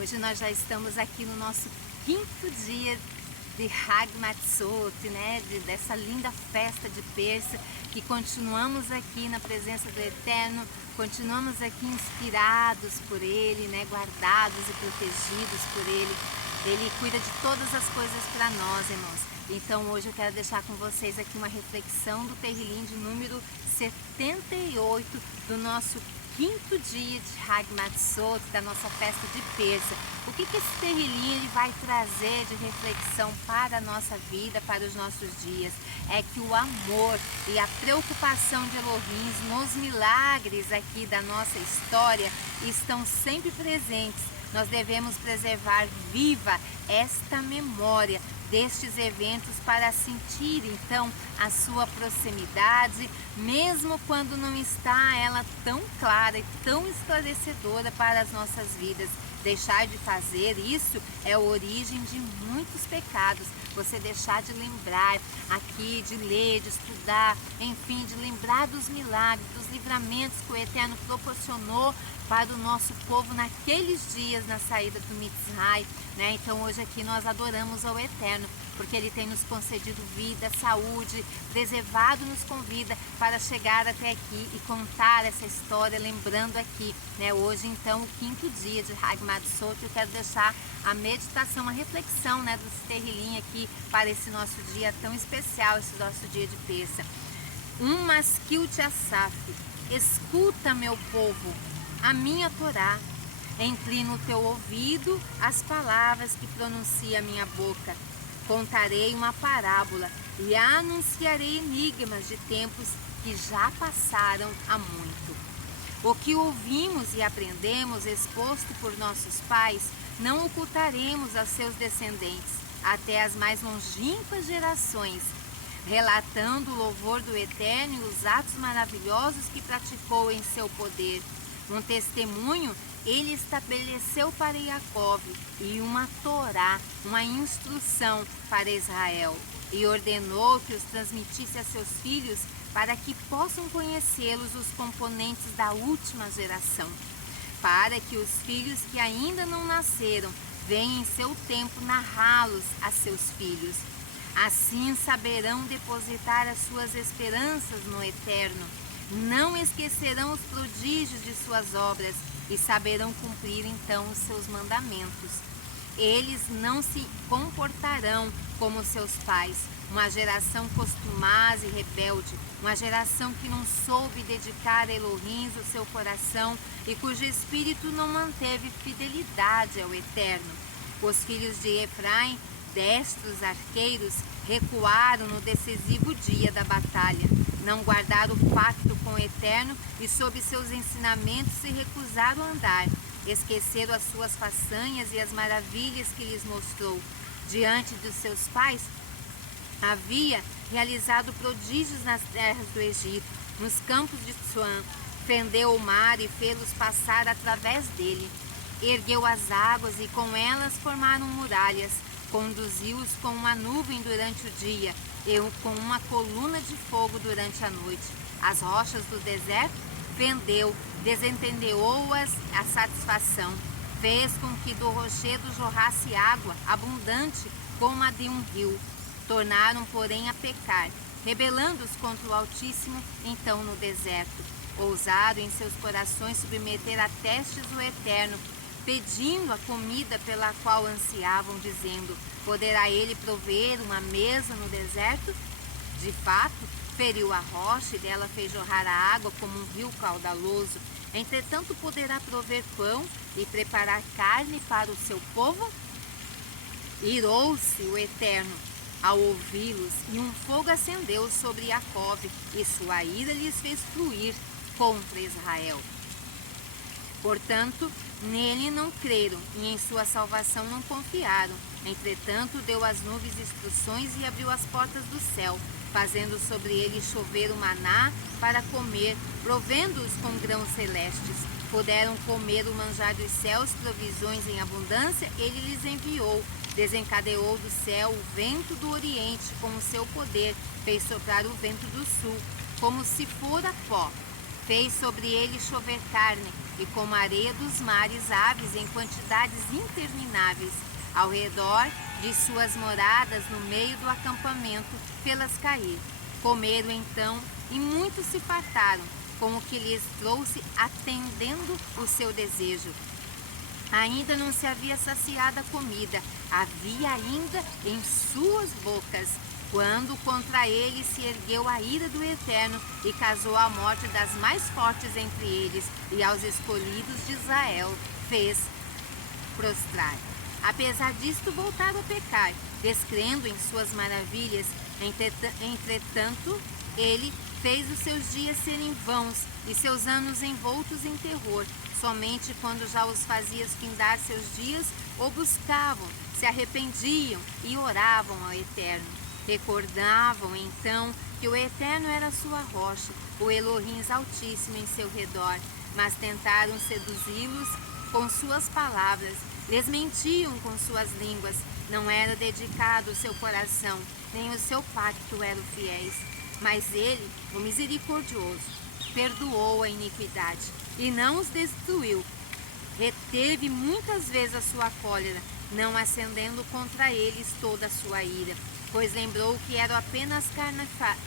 Hoje nós já estamos aqui no nosso quinto dia de Hag Matzot, né? Dessa linda festa de Pêssah, que continuamos aqui na presença do Eterno, continuamos aqui inspirados por Ele, né? Guardados e protegidos por Ele. Ele cuida de todas as coisas para nós, irmãos. Então hoje eu quero deixar com vocês aqui uma reflexão do Terrilim de número 78 do nosso quinto dia de Hag Matzot, da nossa festa de Pêssah. O que esse Terrilim ele vai trazer de reflexão para a nossa vida, para os nossos dias? É que o amor e a preocupação de Elohim nos milagres aqui da nossa história estão sempre presentes. Nós devemos preservar viva esta memória destes eventos para sentir então a sua proximidade, mesmo quando não está ela tão clara e tão esclarecedora para as nossas vidas. Deixar de fazer isso é a origem de muitos pecados. Você deixar de lembrar aqui, de ler, de estudar, enfim, de lembrar dos milagres, dos livramentos que o Eterno proporcionou para o nosso povo naqueles dias na saída do Mitzray, né? Então hoje aqui nós adoramos ao Eterno, porque Ele tem nos concedido vida, saúde, preservado-nos com vida para chegar até aqui e contar essa história, lembrando aqui, né? Hoje então, o quinto dia de Hag Matzot, eu quero deixar a meditação, a reflexão, né, do Terrilim aqui para esse nosso dia tão especial, esse nosso dia de Pêssah. Maskil Asaf, escuta, meu povo, a minha Torá, inclina o teu ouvido às palavras que pronuncia a minha boca. Contarei uma parábola e anunciarei enigmas de tempos que já passaram há muito. O que ouvimos e aprendemos exposto por nossos pais, não ocultaremos aos seus descendentes, até as mais longínquas gerações, relatando o louvor do Eterno e os atos maravilhosos que praticou em seu poder. Um testemunho ele estabeleceu para Jacó e uma Torá, uma instrução para Israel, e ordenou que os transmitisse a seus filhos para que possam conhecê-los os componentes da última geração, para que os filhos que ainda não nasceram venham em seu tempo narrá-los a seus filhos. Assim saberão depositar as suas esperanças no Eterno, não esquecerão os prodígios de suas obras e saberão cumprir então os seus mandamentos. Eles não se comportarão como seus pais, uma geração costumaz e rebelde, uma geração que não soube dedicar a Elohim o seu coração e cujo espírito não manteve fidelidade ao Eterno. Os filhos de Efraim, destros arqueiros, recuaram no decisivo dia da batalha. Não guardaram o pacto com o Eterno e sob seus ensinamentos se recusaram a andar. Esqueceram as suas façanhas e as maravilhas que lhes mostrou. Diante dos seus pais, havia realizado prodígios nas terras do Egito, nos campos de Tsuan. Fendeu o mar e fê-los passar através dele. Ergueu as águas e com elas formaram muralhas. Conduziu-os com uma nuvem durante o dia e com uma coluna de fogo durante a noite. As rochas do deserto fendeu, desentendeou-as a satisfação. Fez com que do rochedo jorrasse água abundante como a de um rio. Tornaram, porém, a pecar, rebelando-os contra o Altíssimo, então no deserto. Ousaram em seus corações submeter a testes o Eterno, pedindo a comida pela qual ansiavam, dizendo: poderá ele prover uma mesa no deserto? De fato, feriu a rocha e dela fez jorrar a água como um rio caudaloso. Entretanto, poderá prover pão e preparar carne para o seu povo? Irou-se o Eterno ao ouvi-los, e um fogo acendeu sobre Jacó, e sua ira lhes fez fluir contra Israel. Portanto, nele não creram e em sua salvação não confiaram. Entretanto, deu às nuvens instruções e abriu as portas do céu, fazendo sobre ele chover o maná para comer, provendo-os com grãos celestes. Puderam comer o manjar dos céus, provisões em abundância, ele lhes enviou. Desencadeou do céu o vento do oriente com o seu poder, fez soprar o vento do sul, como se fora pó. Fez sobre ele chover carne, e como a areia dos mares, aves em quantidades intermináveis. Ao redor de suas moradas, no meio do acampamento, fê-las cair. Comeram então, e muitos se fartaram, com o que lhes trouxe, atendendo o seu desejo. Ainda não se havia saciado a comida, havia ainda em suas bocas, quando contra ele se ergueu a ira do Eterno e causou a morte das mais fortes entre eles, e aos escolhidos de Israel fez prostrar. Apesar disto, voltaram a pecar, descrendo em suas maravilhas. Entretanto, ele fez os seus dias serem vãos e seus anos envoltos em terror. Somente quando já os fazias findar seus dias, o buscavam, se arrependiam e oravam ao Eterno. Recordavam então que o Eterno era sua rocha, o Elohim Altíssimo em seu redor, mas tentaram seduzi-los com suas palavras, lhes mentiam com suas línguas, não era dedicado o seu coração, nem o seu pacto eram fiéis. Mas ele, o misericordioso, perdoou a iniquidade e não os destruiu. Reteve muitas vezes a sua cólera, não acendendo contra eles toda a sua ira, pois lembrou que era apenas carne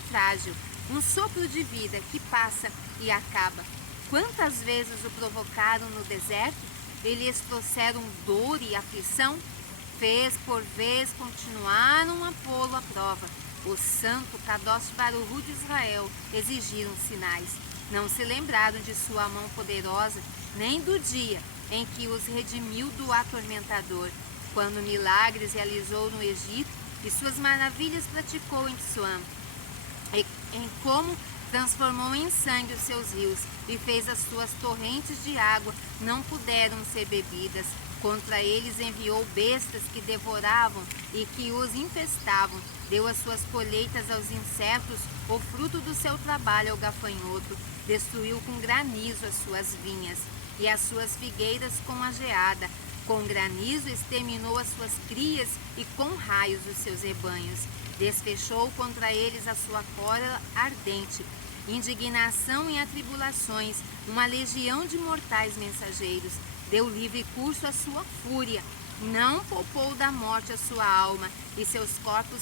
frágil, um sopro de vida que passa e acaba. Quantas vezes o provocaram no deserto e lhes trouxeram dor e aflição? Vez por vez continuaram a pô-lo à prova. O santo Kadosh Baruch Hu de Israel exigiram sinais. Não se lembraram de sua mão poderosa, nem do dia em que os redimiu do atormentador, quando milagres realizou no Egito e suas maravilhas praticou em Tsuam, em como transformou em sangue os seus rios e fez as suas torrentes de água não puderam ser bebidas. Contra eles enviou bestas que devoravam e que os infestavam. Deu as suas colheitas aos insetos, o fruto do seu trabalho ao gafanhoto. Destruiu com granizo as suas vinhas e as suas figueiras com a geada. Com granizo exterminou as suas crias e com raios os seus rebanhos. Desfechou contra eles a sua cólera ardente. Indignação e atribulações, uma legião de mortais mensageiros. Deu livre curso à sua fúria, não poupou da morte a sua alma, e seus corpos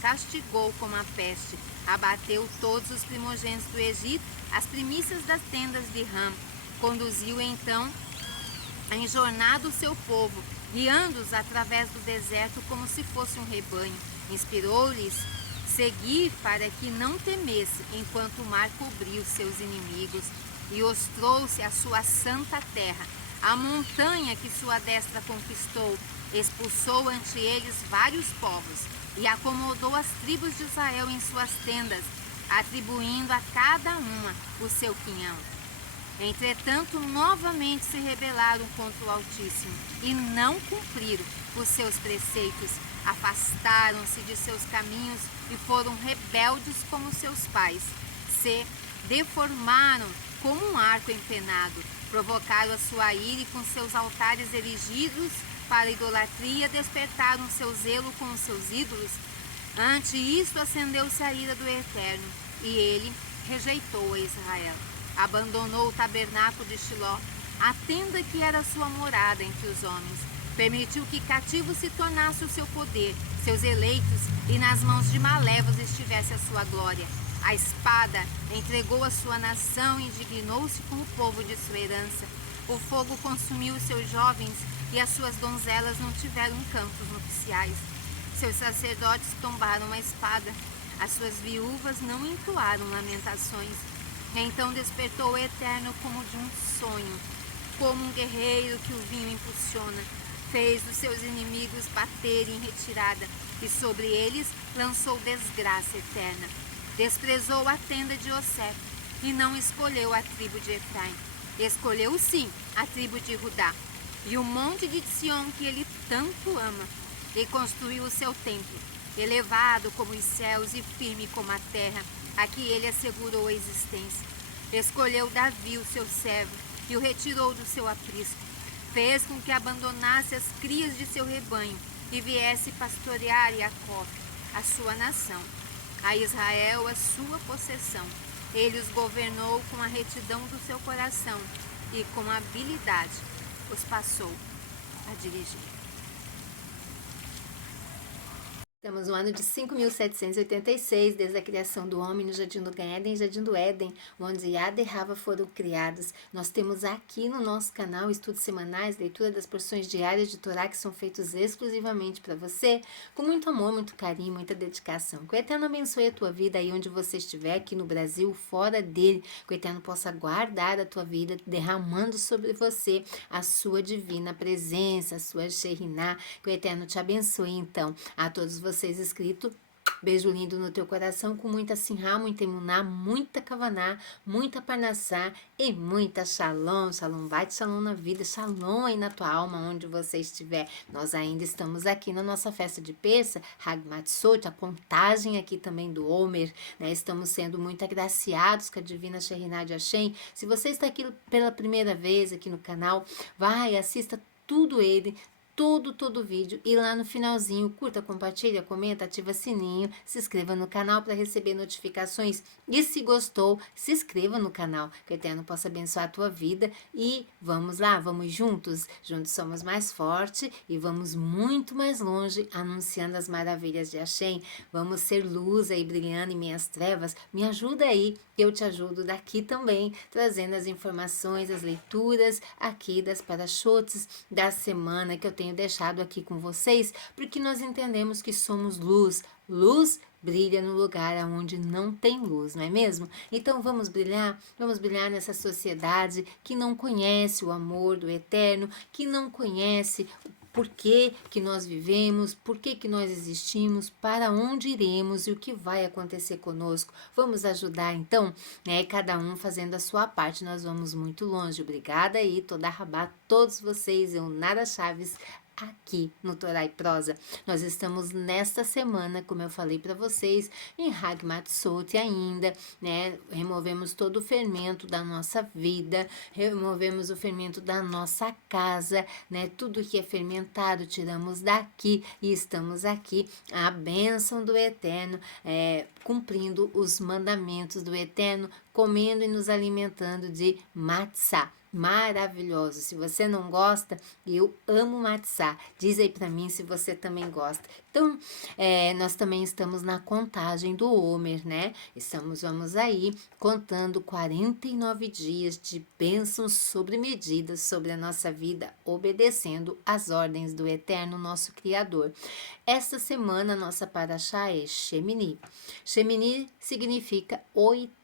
castigou como a peste. Abateu todos os primogênitos do Egito, as primícias das tendas de Ram. Conduziu então em jornada o seu povo, guiando-os através do deserto como se fosse um rebanho. Inspirou-lhes seguir para que não temesse, enquanto o mar cobriu seus inimigos, e os trouxe à sua santa terra, a montanha que sua destra conquistou. Expulsou ante eles vários povos e acomodou as tribos de Israel em suas tendas, atribuindo a cada uma o seu quinhão. Entretanto, novamente se rebelaram contra o Altíssimo e não cumpriram os seus preceitos. Afastaram-se de seus caminhos e foram rebeldes como seus pais. Se deformaram como um arco empenado. Provocaram a sua ira e com seus altares erigidos para a idolatria despertaram seu zelo com os seus ídolos. Ante isto acendeu-se a ira do Eterno e ele rejeitou a Israel. Abandonou o tabernáculo de Shiló, a tenda que era sua morada entre os homens. Permitiu que cativo se tornasse o seu poder, seus eleitos, e nas mãos de malévolos estivesse a sua glória. A espada entregou a sua nação e indignou-se com o povo de sua herança. O fogo consumiu os seus jovens e as suas donzelas não tiveram cantos nupciais. Seus sacerdotes tombaram a espada, as suas viúvas não entoaram lamentações. Então despertou o Eterno como de um sonho, como um guerreiro que o vinho impulsiona. Fez os seus inimigos baterem em retirada e sobre eles lançou desgraça eterna. Desprezou a tenda de Osé e não escolheu a tribo de Efraim. Escolheu sim a tribo de Judá e o monte de Sião que ele tanto ama. E construiu o seu templo, elevado como os céus e firme como a terra, a que ele assegurou a existência. Escolheu Davi, o seu servo, e o retirou do seu aprisco. Fez com que abandonasse as crias de seu rebanho e viesse pastorear Jacó, a sua nação, a Israel, a sua possessão. Ele os governou com a retidão do seu coração e com habilidade os passou a dirigir. Estamos no ano de 5.786, desde a criação do homem no Jardim do Éden, onde Ada e Rava foram criados. Nós temos aqui no nosso canal estudos semanais, leitura das porções diárias de Torá que são feitos exclusivamente para você, com muito amor, muito carinho, muita dedicação. Que o Eterno abençoe a tua vida aí onde você estiver, aqui no Brasil, fora dele. Que o Eterno possa guardar a tua vida, derramando sobre você a sua divina presença, a sua Shekhinah. Que o Eterno te abençoe, então, a todos vocês inscritos. Beijo lindo no teu coração, com muita sinhá, muita emuná, muita kavaná, muita parnassá e muita shalom. Shalom vai de shalom na vida, shalom aí na tua alma, onde você estiver. Nós ainda estamos aqui na nossa festa de Pessa, Hag Matzot, a contagem aqui também do Omer, né? Estamos sendo muito agraciados com a divina Shekhinah de Hashem. Se você está aqui pela primeira vez aqui no canal, vai, assista tudo ele, todo o vídeo, e lá no finalzinho curta, compartilha, comenta, ativa sininho, se inscreva no canal para receber notificações e se gostou, se inscreva no canal, que o Eterno possa abençoar a tua vida e vamos lá, vamos juntos somos mais fortes e vamos muito mais longe anunciando as maravilhas de Hashem. Vamos ser luz aí brilhando em minhas trevas, me ajuda aí, eu te ajudo daqui também, trazendo as informações, as leituras aqui das parashotes da semana que eu tenho deixado aqui com vocês, porque nós entendemos que somos luz. Luz brilha no lugar onde não tem luz, não é mesmo? Então vamos brilhar nessa sociedade que não conhece o amor do Eterno, que não conhece por que nós vivemos, por que nós existimos, para onde iremos e o que vai acontecer conosco. Vamos ajudar então, né? Cada um fazendo a sua parte, nós vamos muito longe. Obrigada aí, toda rabá, todos vocês, eu Nara Chaves, aqui no Torá e Prosa. Nós estamos nesta semana, como eu falei para vocês, em Hag Matzot ainda, né? Removemos todo o fermento da nossa vida, removemos o fermento da nossa casa, né? Tudo que é fermentado tiramos daqui e estamos aqui, a bênção do Eterno, cumprindo os mandamentos do Eterno, comendo e nos alimentando de matzá. Maravilhoso. Se você não gosta, eu amo matzá. Diz aí pra mim se você também gosta. Então, nós também estamos na contagem do Omer, né? Vamos aí contando 49 dias de bênçãos sobre medidas sobre a nossa vida, obedecendo às ordens do Eterno, nosso Criador. Esta semana, nossa paraxá é Shemini. Shemini significa oitavo.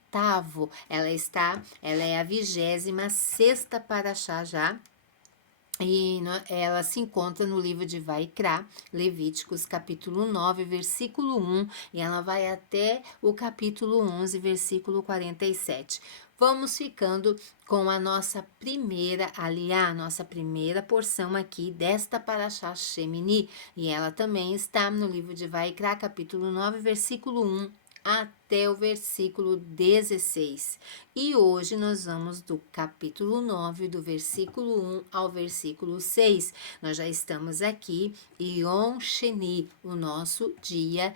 Ela é a 26ª paraxá já, e ela se encontra no livro de Vaikra, Levíticos, capítulo 9, versículo 1, e ela vai até o capítulo 11, versículo 47. Vamos ficando com a nossa primeira aliá, a nossa primeira porção aqui desta paraxá Shemini, e ela também está no livro de Vaikra, capítulo 9, versículo 1, até o versículo 16. E hoje nós vamos do capítulo 9, do versículo 1 ao versículo 6. Nós já estamos aqui, Yom Sheni, o nosso dia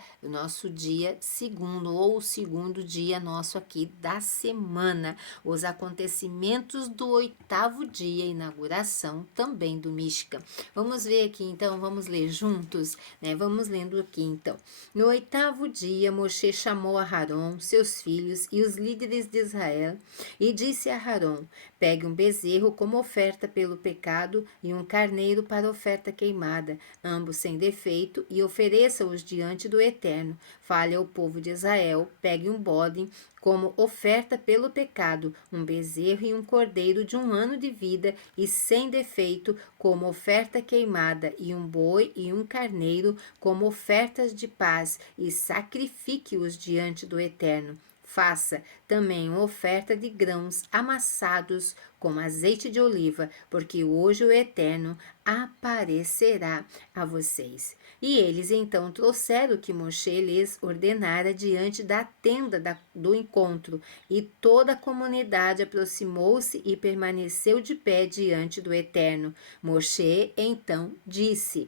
segundo, ou o segundo dia nosso aqui da semana. Os acontecimentos do 8º dia, inauguração também do Mishkan. Vamos ver aqui então, vamos ler juntos, né? Vamos lendo aqui então. No 8º dia, Moshe chamou a Aharon, seus filhos e os líderes de Israel, e disse a Aharon: pegue um bezerro como oferta pelo pecado e um carneiro para oferta queimada, ambos sem defeito, e ofereça-os diante do Eterno. Fale ao povo de Israel: pegue um bode como oferta pelo pecado, um bezerro e um cordeiro de 1 ano de vida e sem defeito como oferta queimada, e um boi e um carneiro como ofertas de paz, e sacrifique-os diante do Eterno. Faça também uma oferta de grãos amassados com azeite de oliva, porque hoje o Eterno aparecerá a vocês. E eles então trouxeram o que Moshe lhes ordenara diante da tenda do encontro, e toda a comunidade aproximou-se e permaneceu de pé diante do Eterno. Moshe então disse: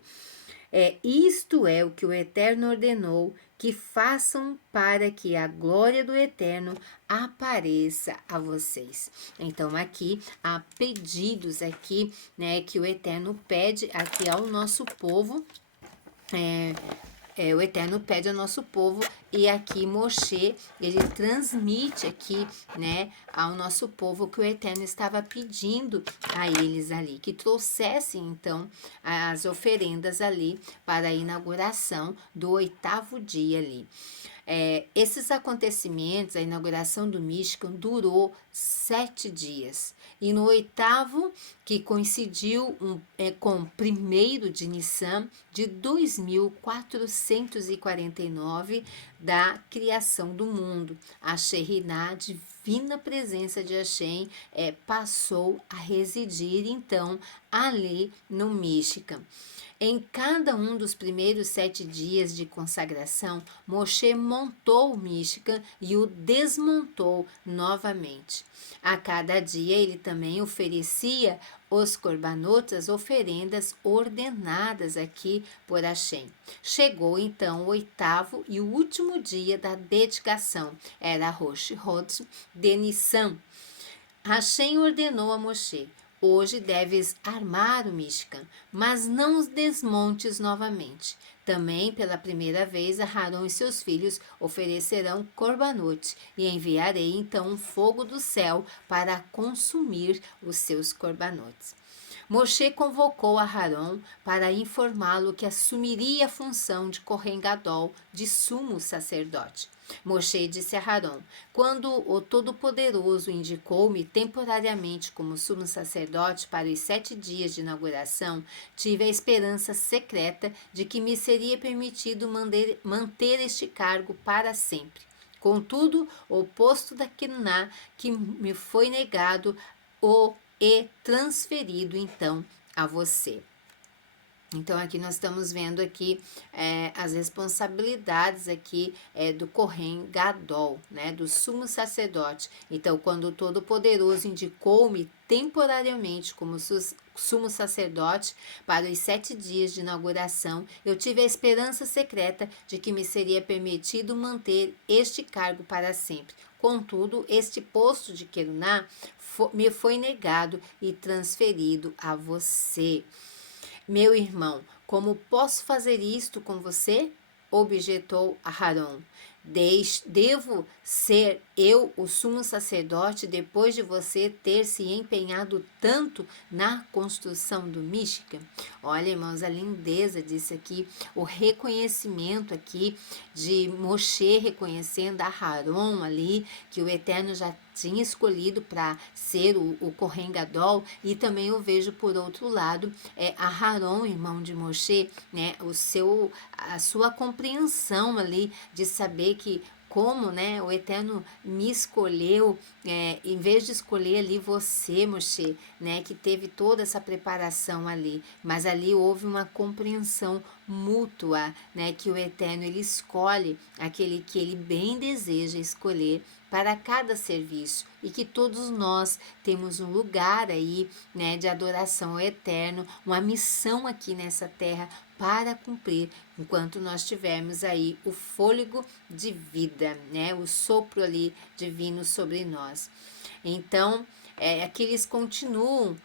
Isto é o que o Eterno ordenou que façam para que a glória do Eterno apareça a vocês. Então aqui há pedidos aqui, né, que o Eterno pede aqui ao nosso povo. O Eterno pede ao nosso povo, e aqui Moshe, ele transmite aqui, né, ao nosso povo que o Eterno estava pedindo a eles ali, que trouxessem então as oferendas ali para a inauguração do 8º dia ali. Esses acontecimentos, a inauguração do Mishkan durou 7 dias. E no 8º, que coincidiu com o 1º de Nissan de 2449 da criação do mundo, a Shekhinah, divina presença de Hashem, passou a residir então ali no Mishkan. Em cada um dos primeiros 7 dias de consagração, Moshe montou o Mishkan e o desmontou novamente. A cada dia ele também oferecia os korbanot, as oferendas ordenadas aqui por Hashem. Chegou então o 8º e o último dia da dedicação, era Rosh Chodesh de Nissan. Hashem ordenou a Moshe: hoje deves armar o Mishkan, mas não os desmontes novamente. Também, pela primeira vez, Aharon e seus filhos oferecerão korbanot, e enviarei então um fogo do céu para consumir os seus korbanot. Moshe convocou Aharon para informá-lo que assumiria a função de Kohen Gadol, de sumo sacerdote. Moshe disse a Aharon: quando o Todo-Poderoso indicou-me temporariamente como sumo sacerdote para os 7 dias de inauguração, tive a esperança secreta de que me seria permitido manter este cargo para sempre. Contudo, o posto da Kenuná que me foi negado e transferido então a você. Então aqui nós estamos vendo aqui as responsabilidades aqui do Kohen Gadol, né, do sumo sacerdote. Então, quando o Todo-Poderoso indicou-me temporariamente como sumo sacerdote para os 7 dias de inauguração, eu tive a esperança secreta de que me seria permitido manter este cargo para sempre. Contudo, este posto de Kenuná me foi negado e transferido a você. Meu irmão, como posso fazer isto com você? Objetou Aharon. Devo ser eu o sumo sacerdote depois de você ter se empenhado tanto na construção do Mishkan? Olha, irmãos, a lindeza disso aqui, o reconhecimento aqui de Moshe reconhecendo Aharon ali, que o Eterno já tinha escolhido para ser o Kohen Gadol, e também eu vejo por outro lado Aharon, irmão de Moshe, né, a sua compreensão ali de saber que como, né, o Eterno me escolheu, em vez de escolher ali você, Moshe, né, que teve toda essa preparação ali, mas ali houve uma compreensão mútua, né, que o Eterno ele escolhe aquele que ele bem deseja escolher para cada serviço, e que todos nós temos um lugar aí, né, de adoração ao Eterno, uma missão aqui nessa terra para cumprir, enquanto nós tivermos aí o fôlego de vida, né, o sopro ali divino sobre nós. Então, aqui eles continuam.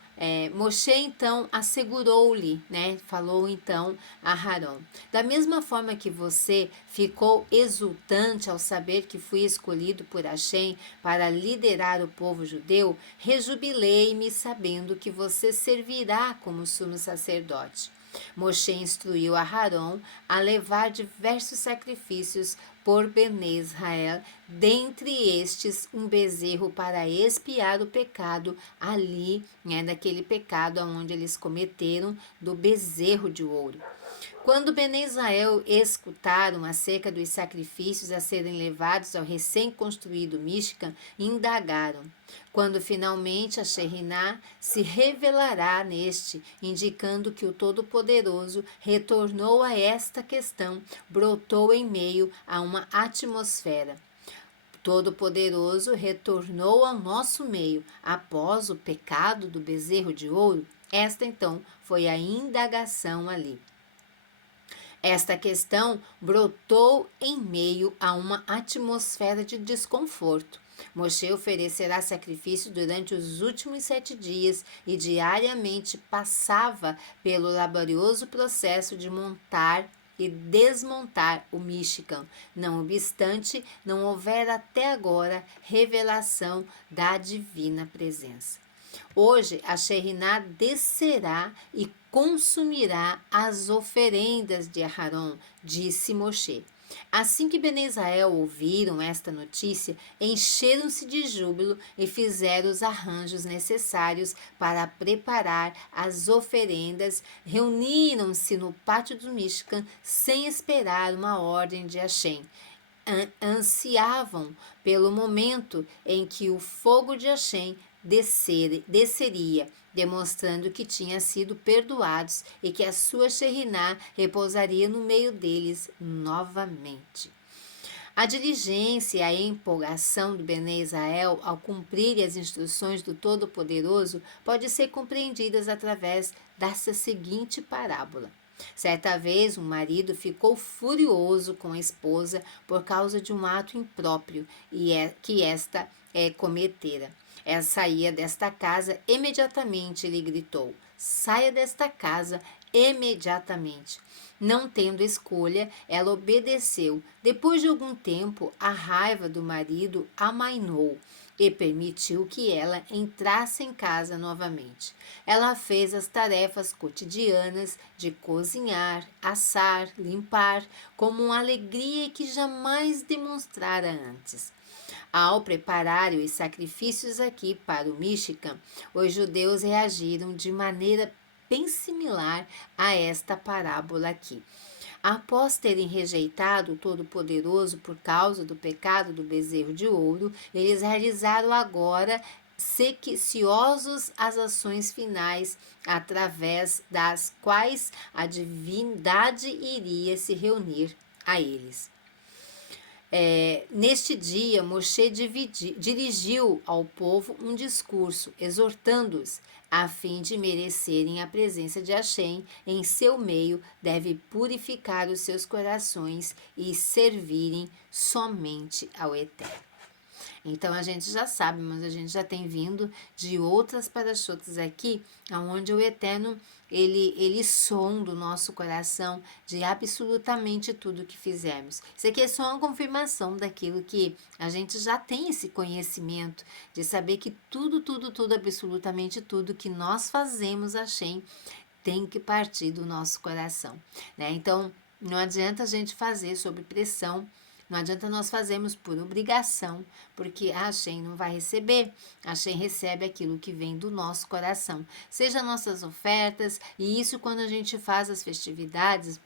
Moshe então assegurou-lhe, né? Falou então a Aharon: da mesma forma que você ficou exultante ao saber que fui escolhido por Hashem para liderar o povo judeu, rejubilei-me sabendo que você servirá como sumo sacerdote. Moshe instruiu a Aharon a levar diversos sacrifícios por Bnei Israel, dentre estes um bezerro para expiar o pecado ali, né, daquele pecado onde eles cometeram do bezerro de ouro. Quando Bnei Israel escutaram acerca dos sacrifícios a serem levados ao recém-construído Mishkan, indagaram: quando finalmente a Shekhinah se revelará neste, indicando que o Todo-Poderoso retornou a esta questão, brotou em meio a uma atmosfera. Todo-Poderoso retornou ao nosso meio após o pecado do bezerro de ouro? Esta então foi a indagação ali. Esta questão brotou em meio a uma atmosfera de desconforto. Moshe oferecerá sacrifício durante os últimos 7 dias e diariamente passava pelo laborioso processo de montar e desmontar o Mishkan. Não obstante, não houver até agora revelação da divina presença. Hoje a Shekhinah descerá e consumirá as oferendas de Aharon, disse Moshe. Assim que Bene Israel ouviram esta notícia, encheram-se de júbilo e fizeram os arranjos necessários para preparar as oferendas. Reuniram-se no pátio do Mishkan sem esperar uma ordem de Hashem. Ansiavam pelo momento em que o fogo de Hashem desceria, demonstrando que tinham sido perdoados e que a sua Shekhinah repousaria no meio deles novamente. A diligência e a empolgação do Bene Israel ao cumprir as instruções do Todo-Poderoso pode ser compreendidas através dessa seguinte parábola. Certa vez, um marido ficou furioso com a esposa por causa de um ato impróprio que esta cometera. Ela saía desta casa imediatamente, ele gritou. Saia desta casa imediatamente. Não tendo escolha, ela obedeceu. Depois de algum tempo, a raiva do marido amainou e permitiu que ela entrasse em casa novamente. Ela fez as tarefas cotidianas de cozinhar, assar, limpar, com uma alegria que jamais demonstrara antes. Ao preparar os sacrifícios aqui para o Mishkan, os judeus reagiram de maneira bem similar a esta parábola aqui. Após terem rejeitado o Todo-Poderoso por causa do pecado do bezerro de ouro, eles realizaram agora sequiciosos as ações finais através das quais a divindade iria se reunir a eles. Neste dia, Moshe dirigiu ao povo um discurso, exortando-os, a fim de merecerem a presença de Hashem em seu meio, deve purificar os seus corações e servirem somente ao Eterno. Então a gente já sabe, mas a gente já tem vindo de outras parachotas aqui, onde o Eterno ele sonda o nosso coração de absolutamente tudo que fizermos. Isso aqui é só uma confirmação daquilo que a gente já tem esse conhecimento, de saber que tudo, absolutamente tudo que nós fazemos, Hashem, tem que partir do nosso coração, né? Então, não adianta a gente fazer sob pressão. Não adianta nós fazermos por obrigação, porque a Hashem não vai receber. A Hashem recebe aquilo que vem do nosso coração. Seja nossas ofertas, e isso quando a gente faz as festividades,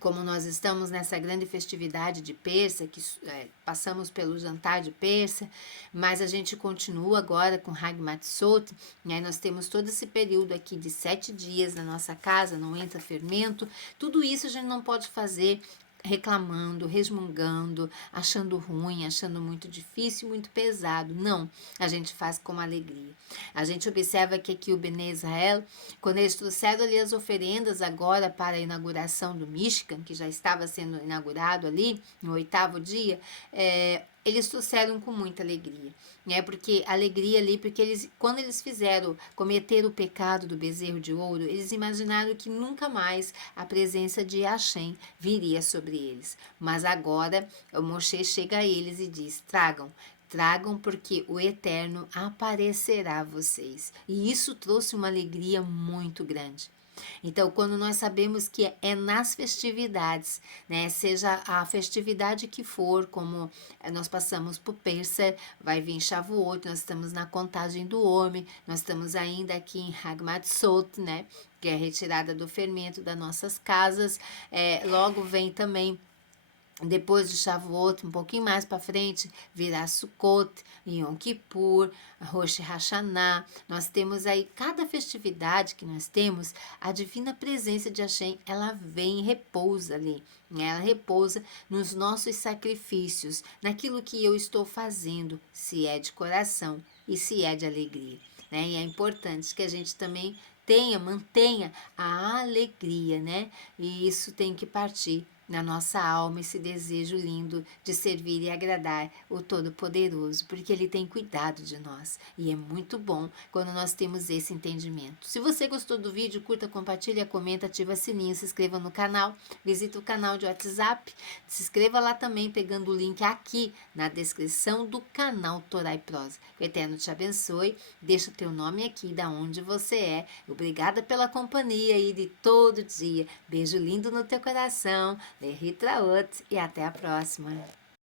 como nós estamos nessa grande festividade de Pêssah, que passamos pelo jantar de Pêssah, mas a gente continua agora com Hag Matzot, e aí nós temos todo esse período aqui de 7 dias na nossa casa, não entra fermento. Tudo isso a gente não pode fazer reclamando, resmungando, achando ruim, achando muito difícil, muito pesado. Não, a gente faz com alegria. A gente observa que aqui o Bene Israel, quando eles trouxeram ali as oferendas agora para a inauguração do Mishkan, que já estava sendo inaugurado ali, no 8º dia, eles trouxeram com muita alegria, né? Porque alegria ali, porque eles, quando eles cometeram o pecado do bezerro de ouro, eles imaginaram que nunca mais a presença de Hashem viria sobre eles. Mas agora o Moshe chega a eles e diz: tragam porque o Eterno aparecerá a vocês. E isso trouxe uma alegria muito grande. Então, quando nós sabemos que é nas festividades, né, seja a festividade que for, como nós passamos por Pêssah, vai vir Shavuot, nós estamos na contagem do homem, nós estamos ainda aqui em Hag Matzot, né, que é a retirada do fermento das nossas casas, logo vem também, depois de Shavuot, um pouquinho mais para frente, virá Sukkot, Yom Kippur, Rosh Hashanah. Nós temos aí, cada festividade que nós temos, a divina presença de Hashem, ela vem e repousa ali. Ela repousa nos nossos sacrifícios, naquilo que eu estou fazendo, se é de coração e se é de alegria. E é importante que a gente também mantenha a alegria, né? E isso tem que partir na nossa alma, esse desejo lindo de servir e agradar o Todo-Poderoso, porque Ele tem cuidado de nós. E é muito bom quando nós temos esse entendimento. Se você gostou do vídeo, curta, compartilha, comenta, ativa sininho, se inscreva no canal, visita o canal de WhatsApp, se inscreva lá também pegando o link aqui na descrição do canal Torá e Prosa. Que o Eterno te abençoe, deixa o teu nome aqui, da onde você é. Obrigada pela companhia aí de todo dia. Beijo lindo no teu coração. Lehitraot e até a próxima.